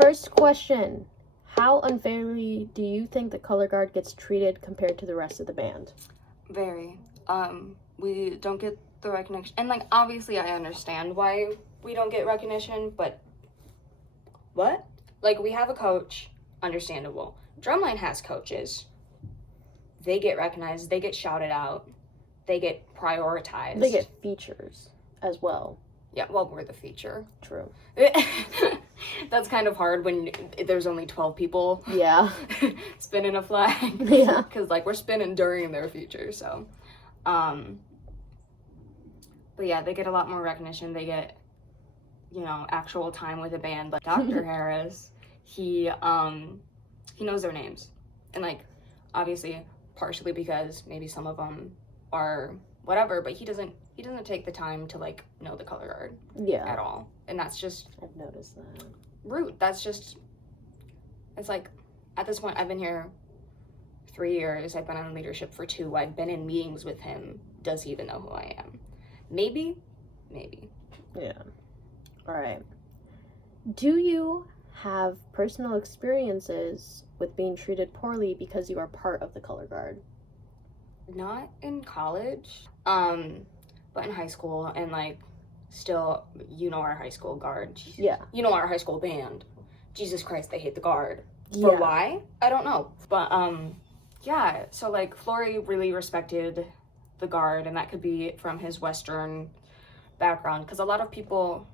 First question. How unfairly do you think the color guard gets treated compared to the rest of the band? Very. We don't get the recognition. And, like, obviously I understand why we don't get recognition, but what? Like, we have a coach, understandable. Drumline has coaches. They get recognized. They get shouted out. They get prioritized. They get features as well. Yeah, well, we're the feature. True. That's kind of hard when there's only 12 people. Yeah. Spinning a flag. Yeah. Because, like, we're spinning during their feature, so. But yeah, they get a lot more recognition. They get, you know, actual time with a band. Like Dr. Harris, he knows their names. And, like, obviously, partially because maybe some of them are whatever, but he doesn't take the time to, like, know the color guard. Yeah. At all. And that's just... I've noticed that. Rude. That's just... It's like, at this point, I've been here 3 years. I've been on leadership for 2. I've been in meetings with him. Does he even know who I am? Maybe. Yeah. All right. Do you have personal experiences with being treated poorly because you are part of the color guard? Not in college, but in high school, and, like, still, you know, our high school guard. Yeah. You know, our high school band. Jesus Christ, they hate the guard. For why? I don't know. But, yeah, so, like, Flory really respected the guard, and that could be from his Western background, because a lot of people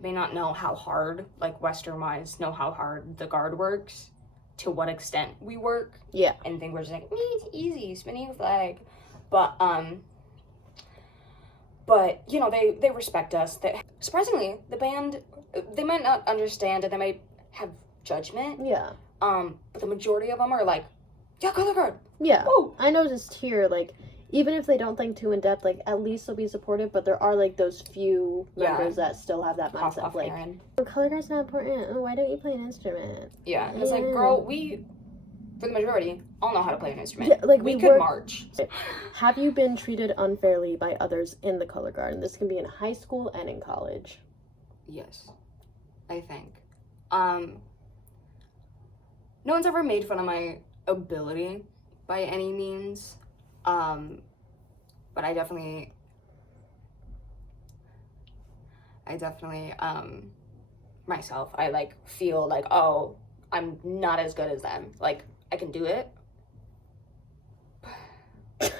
may not know how hard, like, Western-wise, know how hard the guard works, to what extent we work. Yeah. And think we're just like, it's easy, spinning a flag. But, you know, they respect us. Surprisingly, the band, they might not understand, and they might have judgment. Yeah. But the majority of them are like, yeah, color guard. Yeah. Oh. I noticed here, like, even if they don't think too in depth, like, at least they'll be supportive, but there are, like, those few members that still have that mindset of, like, color guard's not important. Oh, why don't you play an instrument? Yeah. And it's like, girl, we, for the majority, all know how to play an instrument. Yeah, like, we could march. Have you been treated unfairly by others in the color guard? And this can be in high school and in college. Yes, I think. No one's ever made fun of my ability by any means. But I definitely, myself, I, like, feel like, oh, I'm not as good as them. Like, I can do it.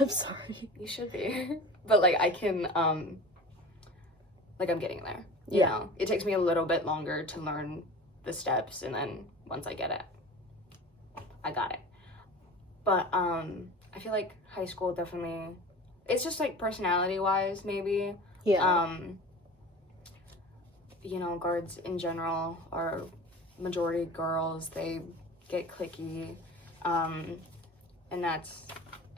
I'm sorry. You should be. But, like, I can, like, I'm getting there. You know? It takes me a little bit longer to learn the steps, and then once I get it, I got it. But, I feel like high school definitely, it's just, like, personality-wise, maybe. Yeah. You know, guards in general are majority girls. They get cliquey, and that's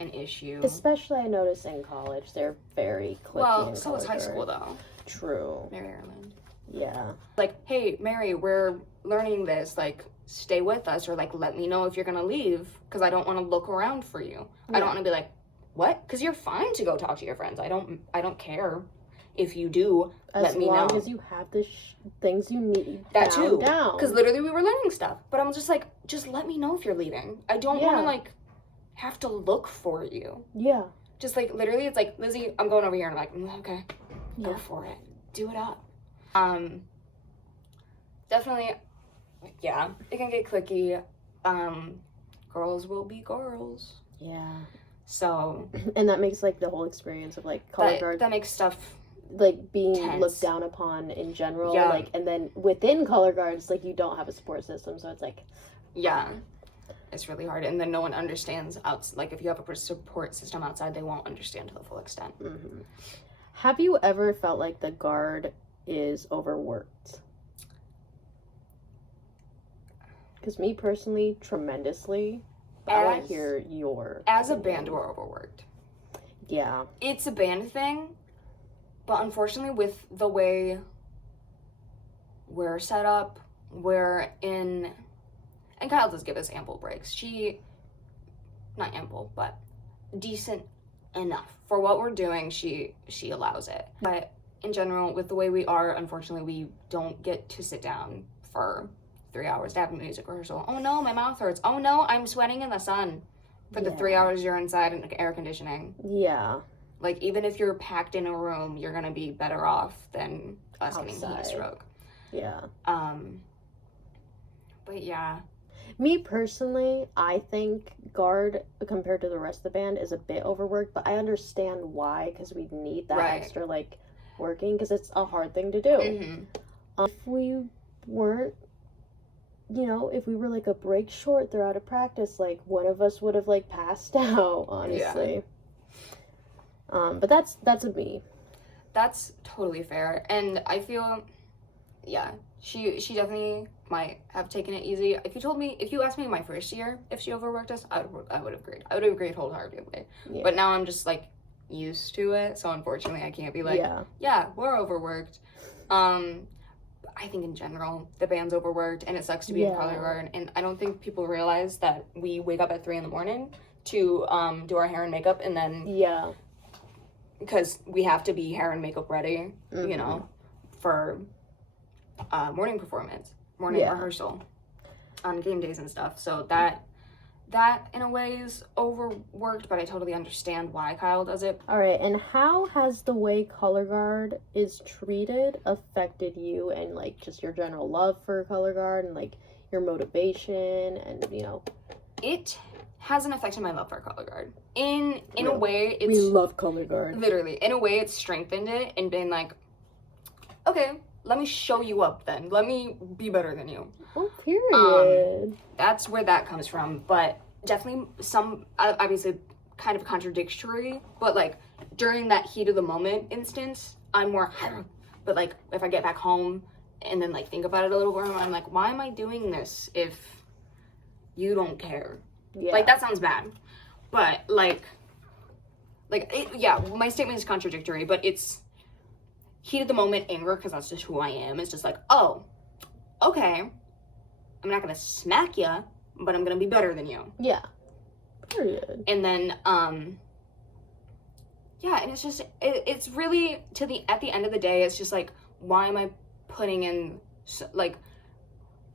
an issue. Especially, I notice in college, they're very cliquey. Well, so is high school, though. True. Mary Ireland. Yeah. Like, hey, Mary, we're learning this, like, stay with us, or, like, let me know if you're gonna leave, because I don't want to look around for you. I don't want to be like, what? Because you're fine to go talk to your friends. I don't care if you do. Let me know. As long as you have the things you need that too. Down. Because literally we were learning stuff, but I'm just like, just let me know if you're leaving. I don't want to, like, have to look for you. Yeah. Just, like, literally, it's like, Lizzy, I'm going over here, and I'm like, okay, go for it, do it up. Definitely, yeah, it can get cliquey. Girls will be girls. Yeah. So. And that makes, like, the whole experience of, like, color guard. That makes stuff, like, being tense. Looked down upon in general. Yeah. Like, and then within color guards, like, you don't have a support system, so it's like. Yeah. It's really hard, and then no one understands like, if you have a support system outside, they won't understand to the full extent. Mm-hmm. Have you ever felt like the guard is overworked? Because me personally, tremendously. I want to hear your as opinion. A band, we're overworked. Yeah, it's a band thing, but unfortunately, with the way we're set up, we're in. And Kyle does give us ample breaks. Not ample, but decent enough. For what we're doing, she allows it. But in general, with the way we are, unfortunately, we don't get to sit down for 3 hours to have a music rehearsal. Oh no, my mouth hurts. Oh no, I'm sweating in the sun for the 3 hours you're inside in air conditioning. Yeah. Like, even if you're packed in a room, you're gonna be better off than us getting heat stroke. Yeah. But yeah. Me personally, I think guard compared to the rest of the band is a bit overworked, but I understand why, because we need that extra like working, because it's a hard thing to do. If we weren't, you know, if we were like a break short throughout a practice, like one of us would have like passed out, honestly. But that's a me. That's totally fair, and I feel, she definitely might have taken it easy. If you asked me my first year if she overworked us, I would have agreed. I would have agreed wholeheartedly. Yeah. But now I'm just like used to it, so unfortunately I can't be like, yeah, we're overworked. I think in general the band's overworked, and it sucks to be in color guard, and I don't think people realize that we wake up at 3 a.m. to do our hair and makeup, and then because we have to be hair and makeup ready, you know, for morning performance, morning rehearsal on game days and stuff. So that in a way is overworked, but I totally understand why Kyle does it. All right, and how has the way color guard is treated affected you and like just your general love for color guard and like your motivation and, you know? It hasn't affected my love for color guard. In a way, it's... We love color guard. Literally. In a way, it's strengthened it and been like, okay, let me show you up then. Let me be better than you. Oh, period. That's where that comes from. But definitely some, obviously, kind of contradictory. But, like, during that heat of the moment instance, I'm more... But, like, if I get back home and then, like, think about it a little more, I'm like, why am I doing this if you don't care? Yeah. Like, that sounds bad. But, my statement is contradictory, but it's heat of the moment anger, because that's just who I am. It's just like, oh, okay, I'm not gonna smack you, but I'm gonna be better than you. Yeah. Period. And then, and it's just, it's really, at the end of the day, it's just like, why am I putting in, like,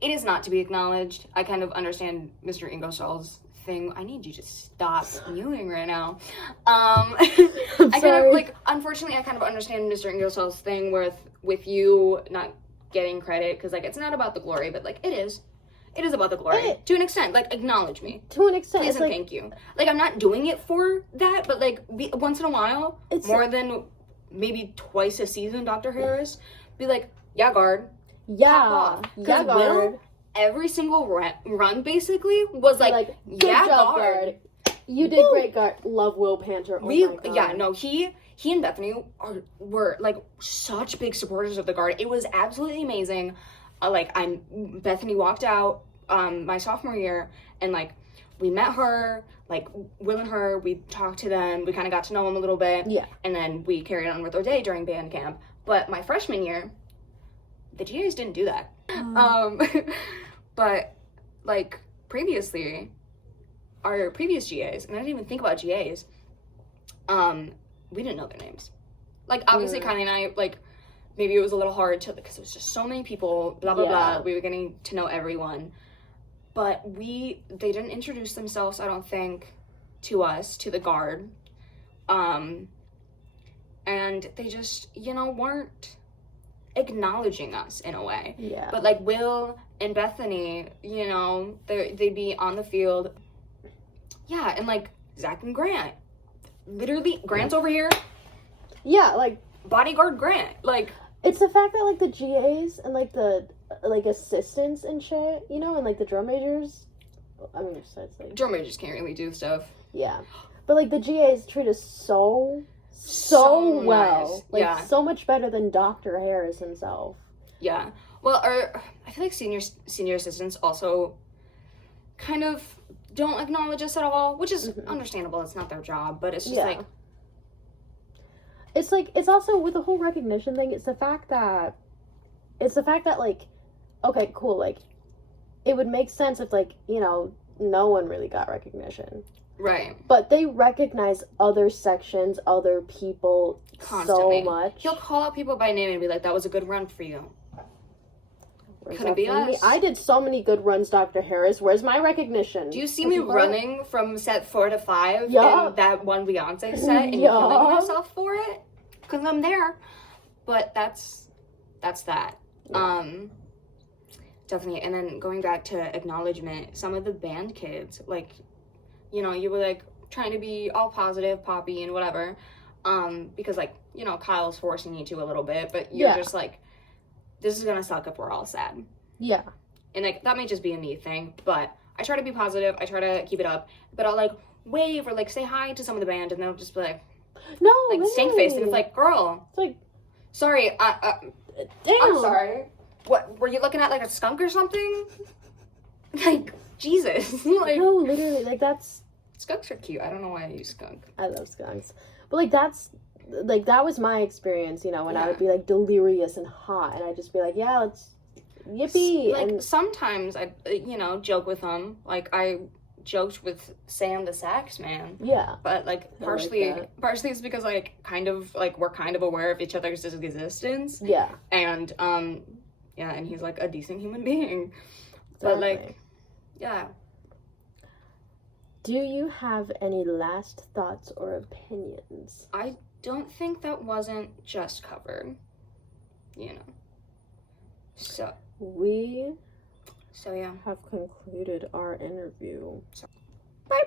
it is not to be acknowledged. I kind of understand Mr. Ingersoll's thing. I need you to stop mewing right now. Unfortunately, I kind of understand Mr. Ingersoll's thing with you not getting credit, because, like, it's not about the glory, but, like, it is. It is about the glory. To an extent. Like, acknowledge me. To an extent. Please and like, thank you. Like, I'm not doing it for that, but, like, once in a while, more than maybe twice a season, Dr. Harris, be like, yeah, guard. Yeah. Yeah, guard. Every single run, basically, was like yeah, job, guard. You did great, guard. Love Will Panter. Oh my God. Yeah, no, he and Bethany were, like, such big supporters of the guard. It was absolutely amazing. Bethany walked out my sophomore year, and, like, we met her, like, Will and her, we talked to them, we kind of got to know them a little bit. Yeah. And then we carried on with our day during band camp. But my freshman year, the GAs didn't do that. But, like, previously, our previous GAs, and I didn't even think about GAs, we didn't know their names. Like, obviously, Kylie and I, like, maybe it was a little hard to, because it was just so many people, blah, blah, blah. We were getting to know everyone. But they didn't introduce themselves, I don't think, to us, to the guard. And they just, weren't acknowledging us in a way. Yeah. But, like, Will and Bethany, they'd be on the field. Yeah, and, like, Zach and Grant. Literally, Grant's over here. Yeah, like... Bodyguard Grant. Like... It's the fact that, like, the GAs and, like, the, like, assistants and shit, and, like, the drum majors... I mean, besides, like... Drum majors can't really do stuff. Yeah. But, like, the GAs treat us so well. Nice. Like, so much better than Dr. Harris himself. Yeah. Well, I feel like senior assistants also kind of don't acknowledge us at all, which is understandable. It's not their job, but it's just like... It's also, with the whole recognition thing, it's the fact that, like, okay, cool, like, it would make sense if, like, no one really got recognition. Right. But they recognize other sections, other people constantly. So much. He'll call out people by name and be like, that was a good run for you. Couldn't be us. I did so many good runs, Dr. Harris. Where's my recognition? Do you see me running from set 4 to 5 in that one Beyonce set and killing myself for it? Because I'm there. But that's that. Yeah. Definitely. And then going back to acknowledgement, some of the band kids, like, you know, you were like trying to be all positive, poppy, and whatever. Because, like, you know, Kyle's forcing you to a little bit, but you're just like, this is gonna suck if we're all sad. Yeah. And, like, that may just be a me thing, but I try to be positive, I try to keep it up, but I'll, like, wave or, like, say hi to some of the band, and they'll just be like, no, like, stink face, and it's like, girl. It's like, sorry, damn. I'm sorry. What, were you looking at, like, a skunk or something? Like, Jesus. Like, no, literally, like, that's... Skunks are cute. I don't know why I use skunk. I love skunks. But, like, that was my experience, you know, when I would be, like, delirious and hot, and I'd just be like, yeah, let's, yippee. Like, and sometimes I, you know, joke with them. Like, I joked with Sam the sax man. Yeah. But, like, partially it's because, like, we're kind of aware of each other's existence. Yeah. And, yeah, and he's, like, a decent human being. But, like, yeah. Do you have any last thoughts or opinions? I don't think that wasn't just covered, you know. So yeah, have concluded our interview. Bye.